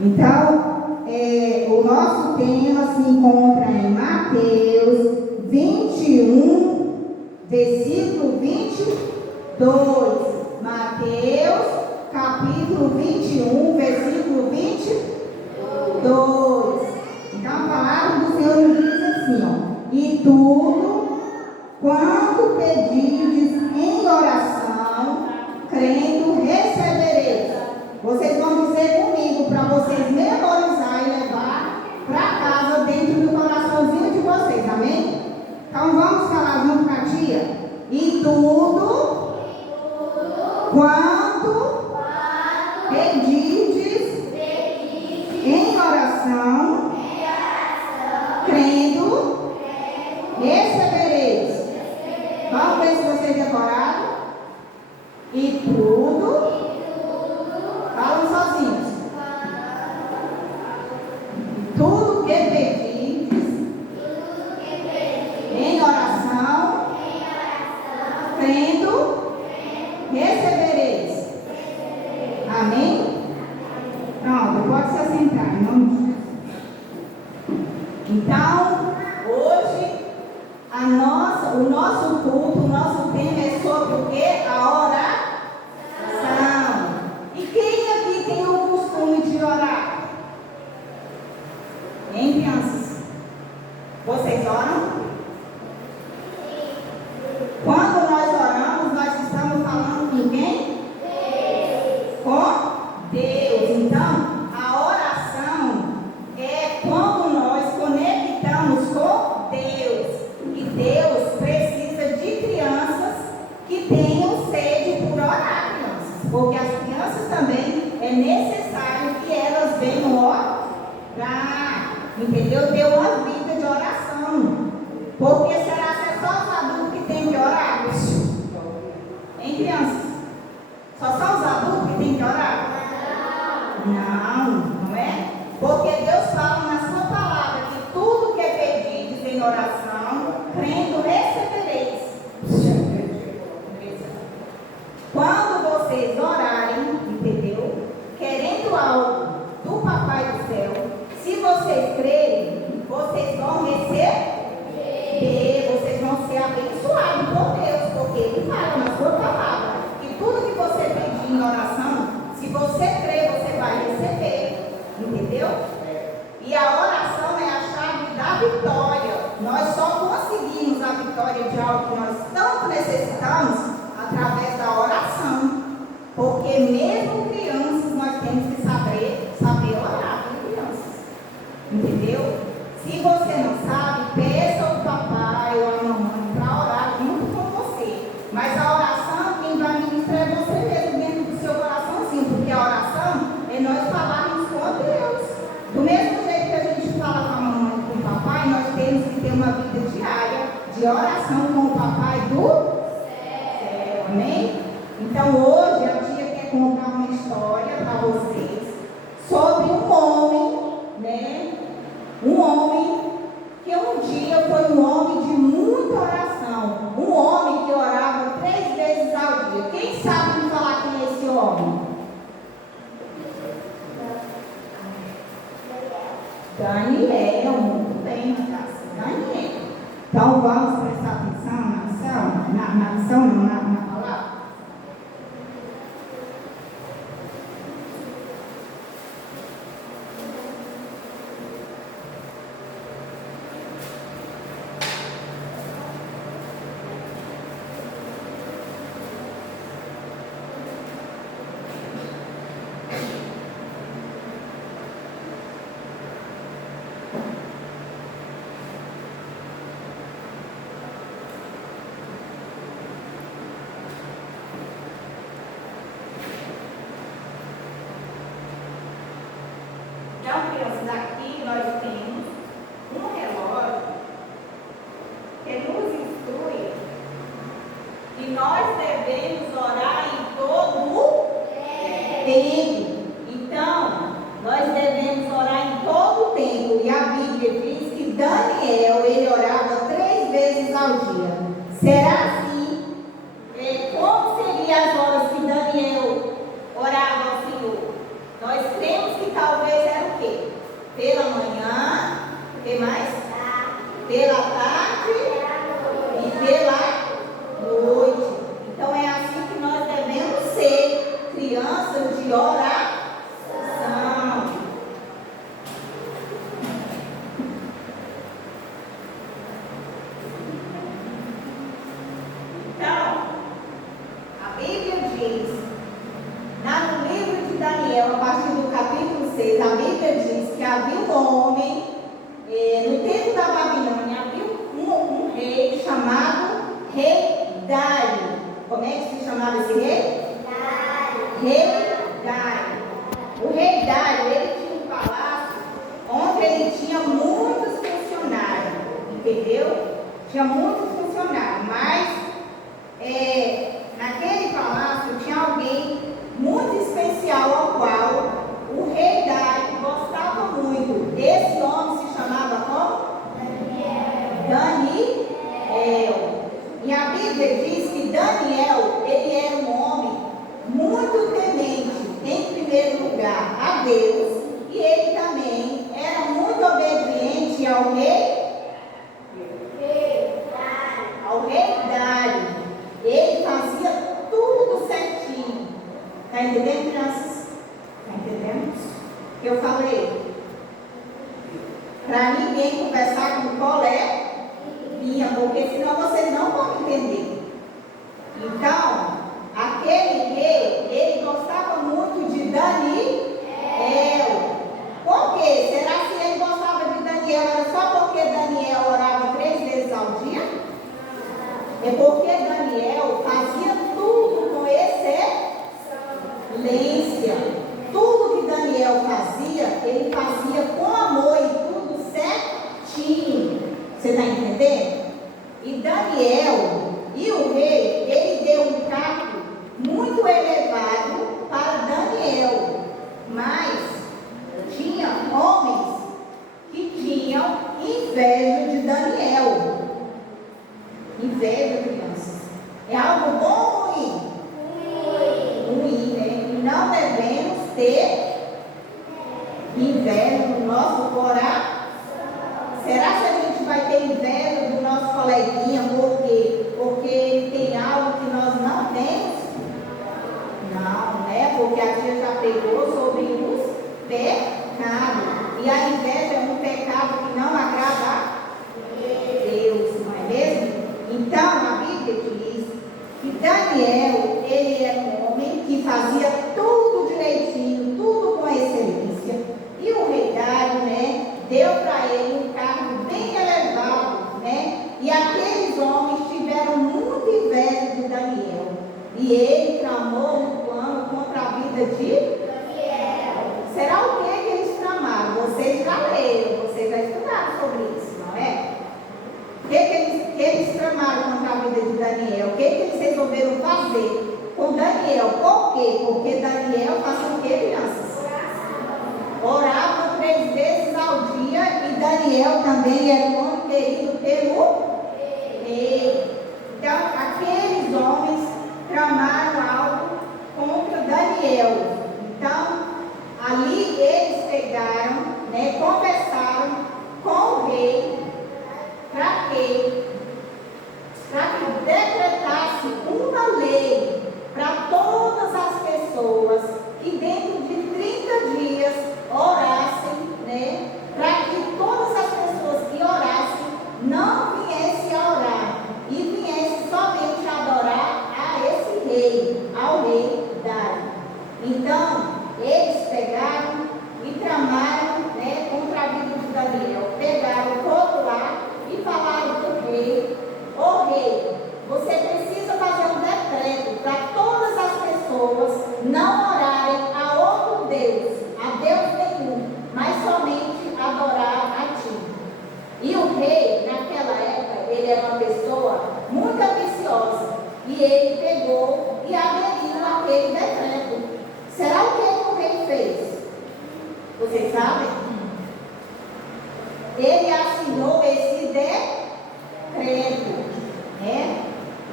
Então, o nosso tema se encontra em Mateus 21, versículo 22. Mateus, capítulo 21, versículo 22. Então, a palavra do Senhor nos diz assim, ó: e tudo quanto pedirdes em oração, crendo, recebereis. Vocês vão dizer comigo para vocês memorizar e levar para casa dentro do coraçãozinho de vocês, amém? Então vamos falar junto com a tia. E tudo quanto pedirdes em oração, crendo, recebereis. Vamos ver se vocês decoraram. E tudo. Falam sozinhos. Tudo que pedirdes em oração, crendo, recebereis. Amém? Pronto, pode se assentar, em nome de Jesus. Então, hoje, o nosso culto, o nosso tema é sobre o quê? A oração. E quem aqui tem o costume de orar? Hein, crianças? Vocês oram? Quando nós oramos, nós estamos falando com quem? Com Deus. Então, a oração é quando nós conectamos com Deus. E Deus precisa de crianças que tenham sede por orar, crianças. Porque as crianças também é necessário que elas venham orar. Entendeu? Ter uma vida de oração. Porque será que é só os adultos que têm que orar? Hein, crianças? Só são os adultos que têm que orar? Não é? Porque Deus fala na sua palavra que tudo que pedirdes em oração, crendo, recebereis. Quando vocês orarem, entendeu? Querendo algo do Papai do céu, se vocês crerem, vocês vão receber, vocês vão ser abençoados por Deus, porque Ele fala na sua palavra que tudo que você pedir em oração, se você crer, você vai receber, entendeu? E a oração é a chave da vitória. Nós só conseguimos a vitória de algo que nós tanto necessitamos através da oração. Porque mesmo crianças, nós temos que saber orar, crianças. Entendeu? Se você não sabe, peça ao papai ou à mamãe para orar junto com você. Mas a oração, quem vai ministrar é você mesmo dentro do seu coraçãozinho. Porque a oração é nós falarmos com Deus. Do mesmo jeito que a gente fala com a mamãe e com o papai, nós temos que ter uma vida diária de oração com o papai do céu. Amém? Então hoje a tia quer contar uma história para vocês sobre um homem, né? Um homem que um dia foi um homem de muita oração. Um homem que orava 3 vezes ao dia. Quem sabe me falar quem é esse homem? Daniel, muito bem, Natácia. Daniel. Então vamos prestar atenção na palavra. Então, crianças, aqui nós temos um relógio que nos instrui que nós devemos orar em todo o tempo. Então, nós devemos orar em todo o tempo. E a Bíblia diz que Daniel, ele orava 3 vezes ao dia. Será assim? Como seriam as horas que Daniel orava ao Senhor? Nós cremos que talvez havia um homem, no tempo da Babilônia, havia um rei chamado Rei Dário. Como é que se chamava esse rei? Dário. Rei Dário. O Rei Dário, ele tinha um palácio onde ele tinha muitos funcionários, entendeu? Tinha muitos funcionários, mas naquele palácio tinha alguém muito especial ao qual o Rei Dário gostava muito. Esse homem se chamava como? Daniel. E a Bíblia diz que Daniel, ele era um homem muito temente, em primeiro lugar, a Deus, e ele também era muito obediente ao rei Dário. Ele fazia tudo certinho. Está entendendo, crianças? Está entendendo? Eu falei para ninguém conversar com o coleguinha, porque senão vocês não vão entender. Então, aquele rei, ele gostava muito de Daniel. Por quê? Será que ele gostava de Daniel? Era só porque Daniel orava 3 vezes ao dia? É porque Daniel fazia tudo com excelência. Tudo que Daniel fazia, ele fazia com amor e tudo certinho. Você está entendendo? E Daniel e o rei, ele deu um cargo muito elevado para Daniel. Mas tinha homens que tinham inveja de Daniel. Inveja, crianças, é algo bom ou ruim? Ruim, né? Não devemos ter inveja no nosso coração. Será que a gente vai ter inveja do nosso coleguinha porque ele tem algo que nós não temos? Não, né? Porque a tia já pegou sobre os pecados. E a inveja é um pecado que não agrada a Deus, não é mesmo? Então, a Bíblia diz que Daniel, ele era um homem que fazia tudo direitinho, tudo com excelência. E o rei Dário, né, deu para ele um cargo bem elevado, né? E aqueles homens tiveram muita inveja de Daniel. E ele tramou um plano contra a vida de Daniel. Será o que eles tramaram? Vocês já leram, vocês já estudaram sobre isso, não é? O que eles tramaram contra a vida de Daniel? O que eles resolveram fazer com Daniel? Por quê? Porque Daniel fazia o que, crianças? Orava 3 vezes ao dia e Daniel também era um homem querido pelo rei. Então, aqueles homens tramaram algo contra Daniel. Então, ali eles pegaram, né, conversaram com o rei. Para quê? Para que decretasse uma lei para todas as pessoas que dentro de 30 dias orassem, né? Para que todas as pessoas que orassem não viessem a orar e viessem somente a adorar a esse rei, ao rei Dário. Então, eles pegaram e tramaram, né, contra a vida de Daniel. Pegaram todo lá e falaram para o rei: ô rei, você precisa fazer um decreto para todas as pessoas não orarem a outro Deus, a Deus nenhum, mas somente adorar a ti. E o rei, naquela época, ele era uma pessoa muito ambiciosa, e ele pegou e aderiu àquele decreto. Será o que o rei fez? Vocês sabem? Ele assinou esse decreto, né?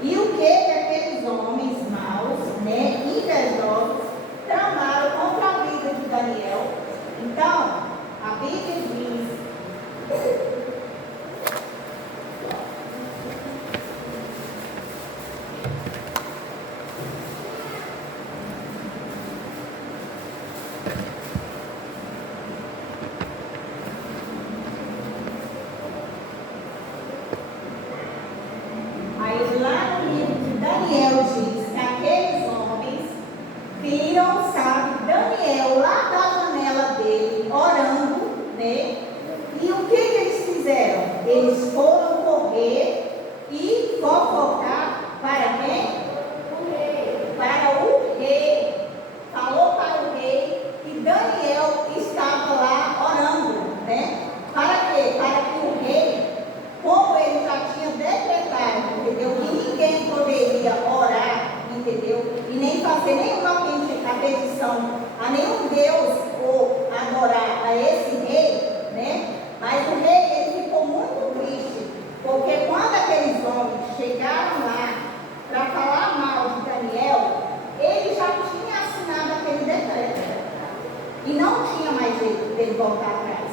E o que aqueles homens maus, né, invejosos, tramaram contra a vida de Daniel? Então, a Bíblia diz: lá no livro de Daniel diz voltar atrás.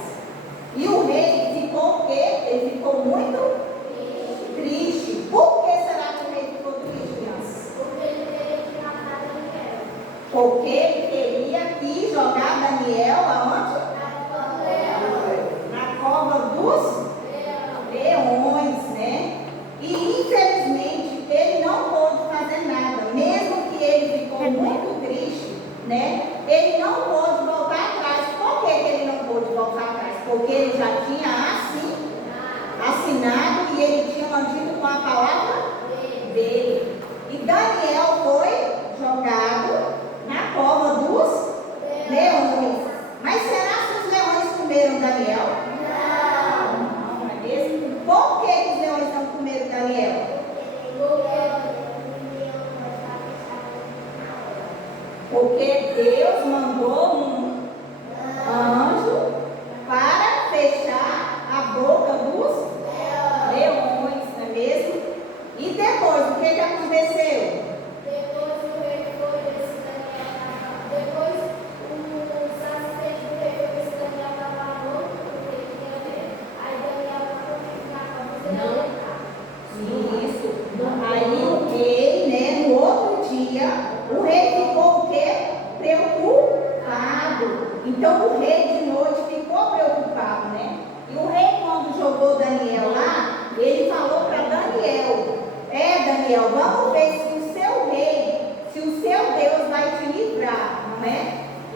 E o rei ficou o quê? Ele ficou muito triste. Por que será que o rei ficou triste, crianças? Porque ele teria que matar Daniel. Porque ele teria que jogar Daniel aonde? Na cova dos leões, né? E infelizmente ele não pôde fazer nada, mesmo que ele ficou muito triste, né? Ele não pôde voltar atrás. Por que ele não pôde voltar atrás? Porque ele já tinha assinado e ele tinha mantido com a palavra dele. E Daniel foi jogado na cova dos leões. Mas será que os leões comeram Daniel? Não é mesmo? Por que os leões não comeram Daniel? Porque Deus mandou um anjo para fechar a boca dos leões, não é mesmo? E depois, o que aconteceu? Depois o rei foi esse Daniel. Depois o sacerdote do rei foi esse Daniel estava louco, porque ele queria ver. Aí Daniel falou que na cova Isso. Aí o rei, né, no outro dia, o rei ficou o quê? Preocupado. Então o rei de noite ficou preocupado, né? E o rei, quando jogou Daniel lá, ele falou para Daniel: Daniel, vamos ver se o seu rei, se o seu Deus vai te livrar, não é?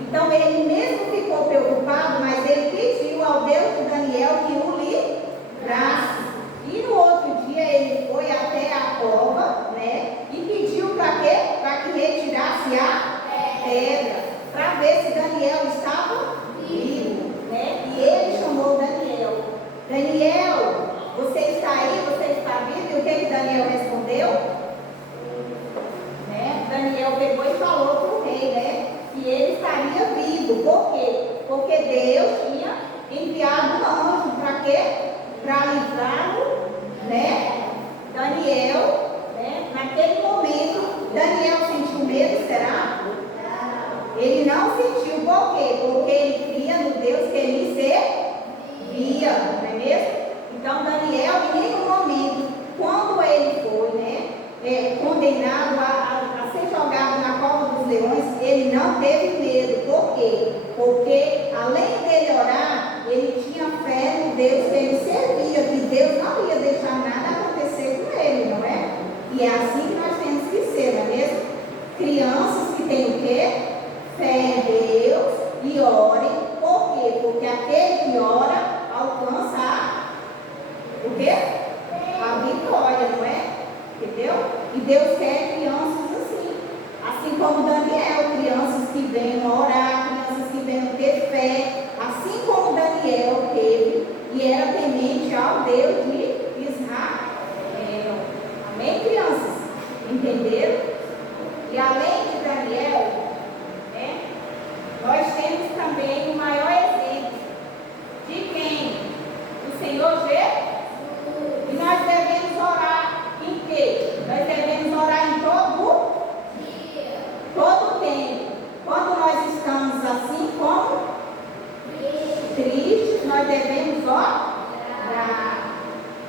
Então ele mesmo ficou preocupado, mas ele pediu ao Deus de Daniel que o livrasse. E no outro dia ele foi até a cova, né? E pediu para quê? Para que retirasse a pedra, para ver se Daniel estava vivo, né? E ele chamou Daniel. Daniel, você está aí? Você está vivo? E o que Daniel respondeu? Né? Daniel pegou e falou para o rei, né? Que ele estaria vivo. Por quê? Porque Deus tinha enviado um anjo para quê? Para livrá-lo, né? Daniel, né? Naquele momento, Daniel sentiu medo, será? Ele não sentiu. Por quê? Porque ele cria no Deus que ele servia, não é mesmo? Então Daniel, em nenhum momento, quando ele foi, né, condenado a ser jogado na cova dos leões, ele não teve medo. Por quê? Porque além dele orar, ele tinha fé no Deus que ele servia, que Deus não ia deixar nada acontecer com ele, não é? E é assim que nós temos que ser, não é mesmo? Crianças que têm o quê? Fé em Deus e orem. Por quê? Porque aquele que ora alcança o quê? A vitória, não é? Entendeu? E Deus quer crianças assim. Assim como Daniel, crianças que venham orar, crianças que venham ter fé. Assim como Daniel teve e era temente ao Deus de Israel. Amém, crianças? Entenderam? E além de Daniel, né, nós temos também o maior exemplo de quem? O Senhor Jesus. E nós devemos orar em quê? Nós devemos orar em todo tempo. Quando nós estamos assim como tristes, nós devemos orar.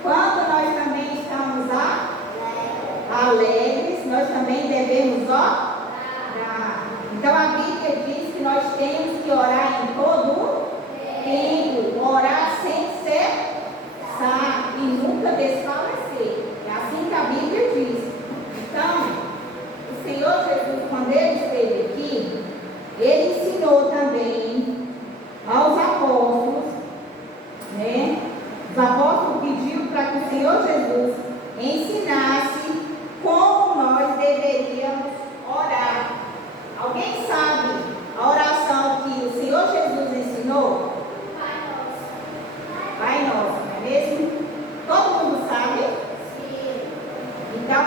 Quando nós também estamos alegres, nós também devemos orar. Então a Bíblia diz que nós temos que orar em todo tempo, orar sem cessar e nunca desfalecer. É assim que a Bíblia diz. Então, o Senhor Jesus, quando ele esteve aqui, ele ensinou também aos apóstolos, né? Os apóstolos pediram para que o Senhor Jesus ensinasse como nós deveríamos orar. Alguém sabe a oração que o Senhor Jesus ensinou? Pai Nosso, não é mesmo? Todo mundo sabe? Sim. Então,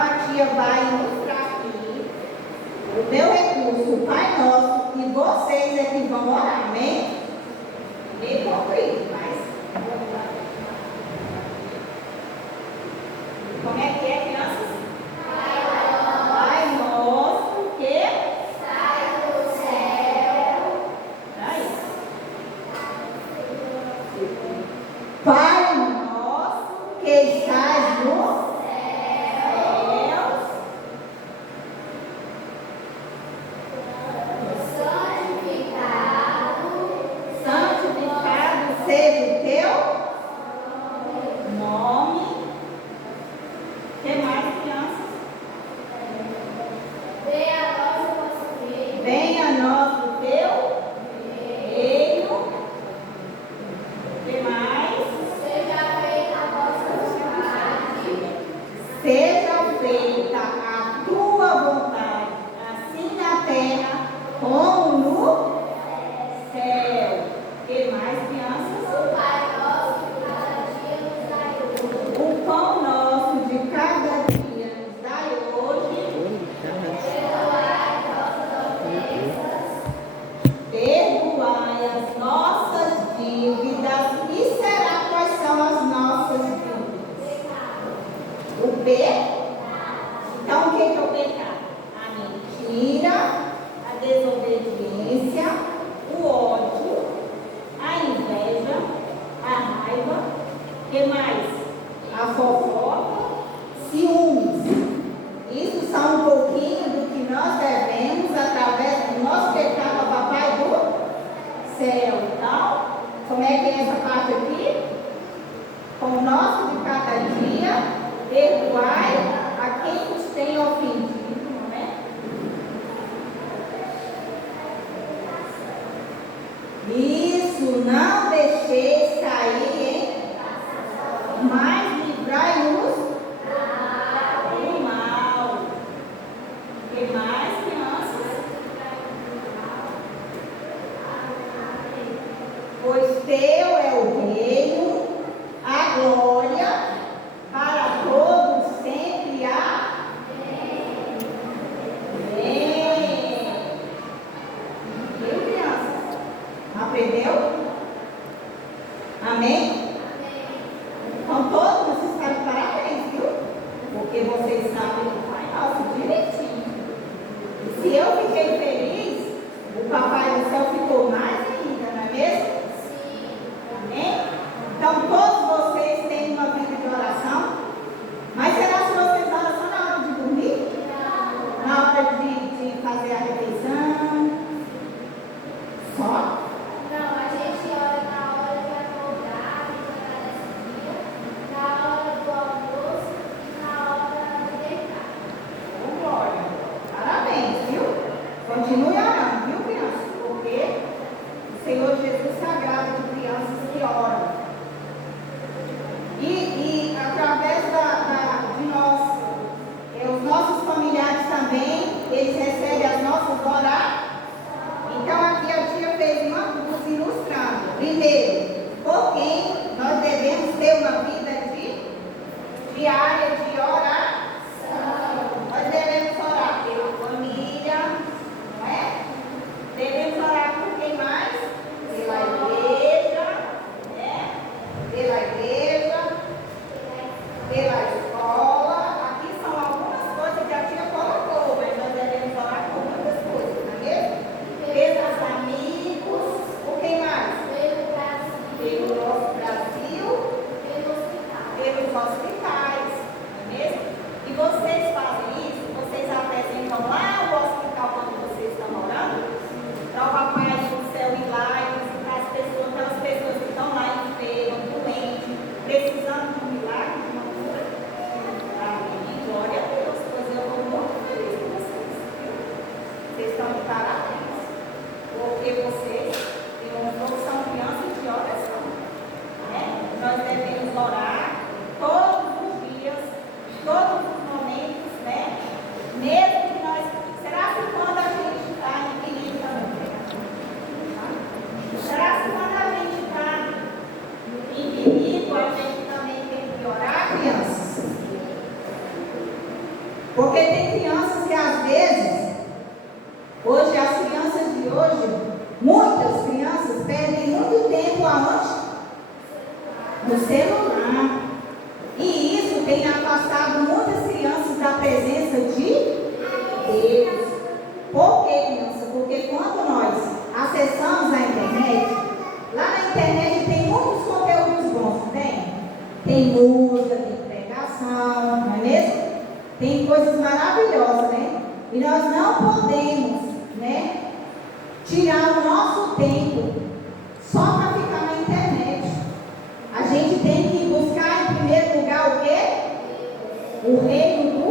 Como é que é essa parte aqui? Com o nosso de cada dia, perdoai a quem nos tem ofendido, não é? Isso, não deixeis cair em, mas livrai-nos do mal. O que mais, crianças? Pois teu é o reino, a glória, para todos sempre. Amém. Viu, crianças? Aprendeu? Amém? Então todos vocês estão de parabéns, viu? Porque vocês sabem o Pai Nosso direitinho. E se eu fiquei feliz, o Papai do Céu ficou mais ainda, não é mesmo? Amém? Então todos vocês têm uma vida de oração. Mas será que vocês oram só na hora de dormir? Na hora de fazer a refeição? Só? Não, a gente ora na hora de acordar, na hora do almoço e na hora de deitar. Oh, glória. Parabéns, viu? Continue orando, viu, crianças? Porque o Senhor Jesus se agrada de crianças que oram. E através de nós, os nossos familiares também, eles recebem as nossas orações. Então aqui a tia fez uma luz ilustrando. Primeiro, por quem nós devemos ter uma vida diária de oração. Nós devemos orar pela família, não é? Devemos orar por quem mais? Pela igreja, né? Pela igreja, pela escola. Aqui são algumas coisas que a tia colocou, mas nós devemos orar por muitas coisas, não é mesmo? Pelos amigos, por quem mais? Pelo nosso Brasil, pelos hospitais, não é mesmo? E vocês fazem isso? Vocês apresentam lá o hospital quando vocês estão orando? Para o Papai do Céu ir lá e visitar as pessoas, aquelas pessoas que estão lá enfermas, doentes, precisando de um milagre, de uma cura. Amém. Glória a Deus. Pois eu vou muito feliz com vocês. Vocês estão de parabéns. Porque vocês são crianças de oração. Né? Nós devemos orar todos os dias, todos os momentos, né? Mesmo que nós. Será que quando a gente está em perigo também? Será que quando a gente está em perigo, a gente também tem que orar, crianças? Porque tem crianças que às vezes, hoje as crianças de hoje, muitas crianças perdem muito tempo aonde? No celular. E isso tem afastado muitas crianças da presença de Deus. Por quê, criança? Porque quando nós acessamos a internet, lá na internet tem muitos conteúdos bons, não tem? Tem música, tem pregação, não é mesmo? Tem coisas maravilhosas, né? E nós não podemos, né, tirar o nosso tempo só para ficar na internet. A gente tem que buscar em primeiro lugar o quê? O reino do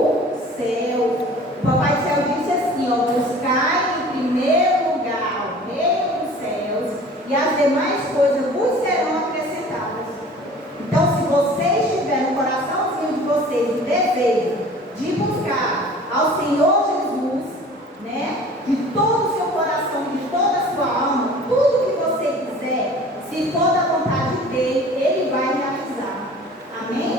céu. O Papai do Céu disse assim, ó, buscar em primeiro lugar o reino dos céus e as demais coisas vos serão acrescentadas. Então, se vocês tiverem no coraçãozinho de vocês o desejo de buscar ao Senhor Jesus, né, de todo o seu coração, de toda a sua alma, tudo que você quiser, se for da vontade dele, ele vai realizar. Amém?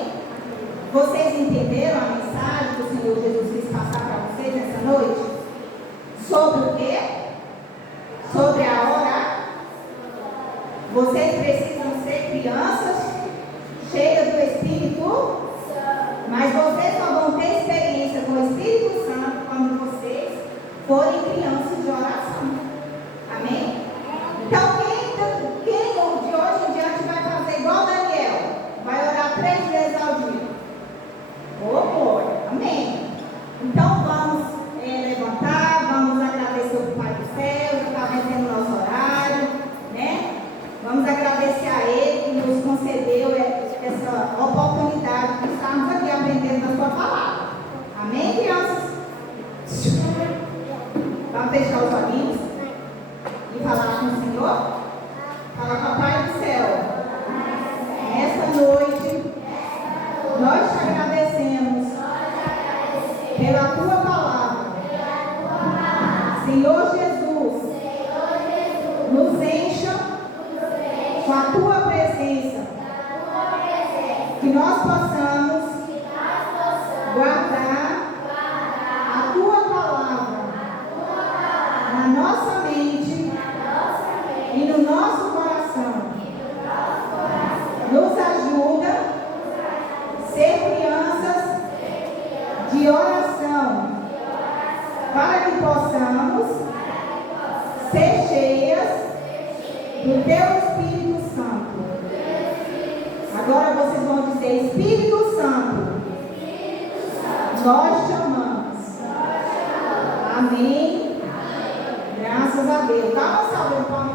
Vocês entenderam a mensagem que o Senhor Jesus quis passar para vocês nessa noite? Sobre o quê? Sobre a oração. Vocês precisam ser crianças cheias do Espírito, mas vocês só vão ter experiência com o Espírito Santo quando vocês forem crianças de oração. Amém? Então, quem de hoje em diante vai fazer igual Daniel? Vai orar 3 vezes ao dia. Oh, glória. Amém? Então, vamos levantar, vamos agradecer o Pai do Céu, que está vencendo o nosso horário, né? Vamos agradecer Ele que nos concedeu essa oportunidade de estarmos aqui aprendendo da sua palavra. Amém, crianças? Vamos fechar os olhinhos e falar com o Senhor? Fala, Papai do céu. Nesta noite, nós te agradecemos pela tua palavra. Senhor Jesus, nos encha com a tua presença, que nós possamos guardar a tua palavra na nossa mente e no nosso coração. Nos ajuda a ser crianças de oração, para que possamos ser cheias do teu Espírito Santo. Agora vocês vão dizer: Espírito Santo, nós te amamos. Amém. Graças a Deus. Dá uma salva de palmas.